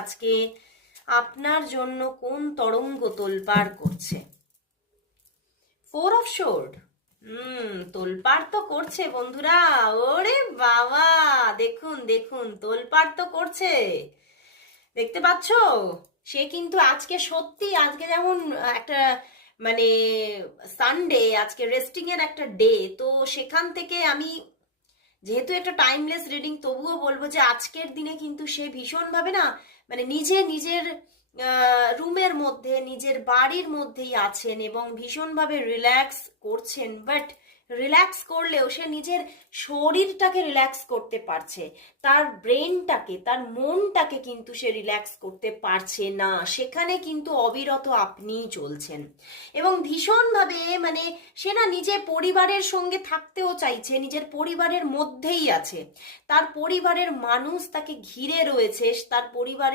আজকে আপনার জন্য কোন তরঙ্গ তোলপাড় করছে? Four of শোর্ড। তোলপাড় তো করছে বন্ধুরা। ওরে বাবা, দেখুন দেখুন, তোলপাড় তো করছে, দেখতে পাচ্ছ? সে কিন্তু আজকে সত্যি, আজকে যেমন একটা মানে সানডে, আজকে রেস্টিং এর একটা ডে, তো সেখান থেকে আমি যেহেতু একটা টাইমলেস রিডিং, তবুও বলবো যে আজকের দিনে কিন্তু সে ভীষণভাবে না, মানে নিজের রুমের মধ্যে, নিজের বাড়ির মধ্যেই আছেন এবং ভীষণভাবে রিল্যাক্স করছেন। বাট রিল্যাক্স করলেও সে নিজের শরীরটাকে রিল্যাক্স করতে পারছে, তার ব্রেনটাকে, তার মনটাকে কিন্তু সে রিল্যাক্স করতে পারছে না। সেখানে কিন্তু অবিরত আপনিই চলছেন এবং ভীষণভাবে মানে সে না নিজের পরিবারের সঙ্গে থাকতেও চাইছে, নিজের পরিবারের মধ্যেই আছে, তার পরিবারের মানুষ তাকে ঘিরে রয়েছে, তার পরিবারের